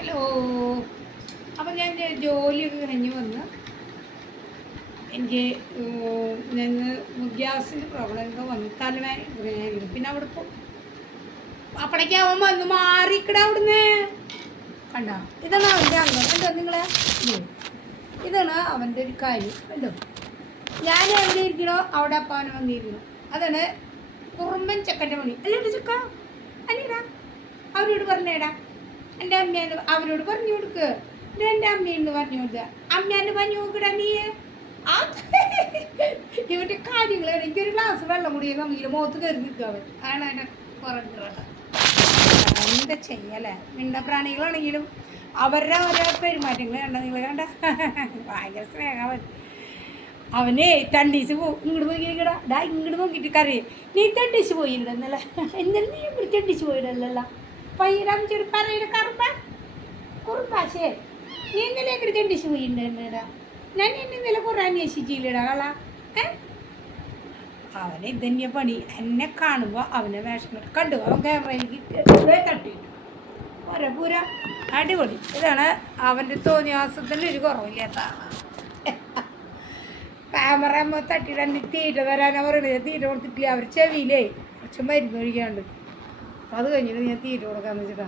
Hello. അപ്പം ഞാൻ ജോലിയൊക്കെ കഴിഞ്ഞ് വന്ന് എനിക്ക് ഞാൻ ഗ്യാസിന്റെ പ്രോബ്ലം ഒക്കെ വന്നു തലവേദന പിന്നെ അവിടെ പോ അപ്പടേക്ക് അവൻ വന്ന്. മാറിക്കട അവിടുന്ന്. കണ്ടോ? ഇതാണ് അവന്റെ അംഗം. കണ്ടോ നിങ്ങളെ? ഇതാണ് അവന്റെ ഒരു കാര്യം. കണ്ടോ? ഞാൻ എവിടെ ഇരിക്കണോ? അവിടെ അപ്പം വന്നിരുന്നു. അതാണ് കുറുമ്പൻ ചെക്കന്റെ പണി. അല്ലേ ചെക്ക? അല്ലേടാ. അവരോട് പറഞ്ഞേടാ. എന്റെ അമ്മേനെ അവരോട് പറഞ്ഞു കൊടുക്ക്. എന്റെ അമ്മയെന്ന് പറഞ്ഞു കൊടുക്കുക അമ്മേനെ പറഞ്ഞു നോക്കടാ നീ. ആ? കാര്യങ്ങൾ എനിക്കൊരു ഗ്ലാസ് വെള്ളം കൂടി നമുക്ക് മുഖത്ത് കയറി നിൽക്കുക അവൻ. അതാണ് എന്നെ പുറകിലുള്ള എന്താ ചെയ്യല്ലേ മിണ്ടപ്രാണികളാണെങ്കിലും അവരുടെ ഓരോ പെരുമാറ്റങ്ങൾ കണ്ട നിങ്ങൾ കണ്ട. ഭയങ്കര സ്നേഹം അവൻ അവനെ തണ്ടീസ് പോകും ഇങ്ങോട്ട് പോയിക്കടാ ഡാ ഇങ്ങോട്ട് നോക്കിയിട്ട് കറിയേ നീ തണ്ടീസ് പോയില്ലന്നല്ലേ എന്നാലും നീ ഇവിടെ തണ്ടീസ് പോയിടല്ലല്ലോ പയ്യടാന്ന് ചെറു പറയുടെ കറുപ്പ കുറുമ്പാശേ നീ ഇന്നലെ എങ്ങനെ തണ്ടീസ് പോയിണ്ടാ ഞാൻ എന്നെ ഇന്നലെ കുറേ അന്വേഷിച്ചില്ലടാ കള. അവനെ ഇതന്നെ പണി. എന്നെ കാണുമ്പോൾ അവനെ വേഷം കണ്ടു. അവൻ ക്യാമറയിലേക്ക് തട്ടിയിട്ടു. പോരാ പൂര. അടിപൊളി. ഇതാണ് അവന്റെ തോന്നിയാസത്തിന്റെ ഒരു കുറവില്ലാത്ത ക്യാമറ ആകുമ്പോൾ തട്ടിയിട്ട് തീറ്റ തരാനാണ് പറയണത്. തീറ്റ കൊടുത്തിട്ടില്ല. അവർ ചെവിയിലേ കുറച്ച് മരുന്ന് ഒഴിക്കാണ്ട് അത് കഴിഞ്ഞിട്ട് ഞാൻ തീറ്റ കൊടുക്കാന്ന് വെച്ചിട്ടാണ്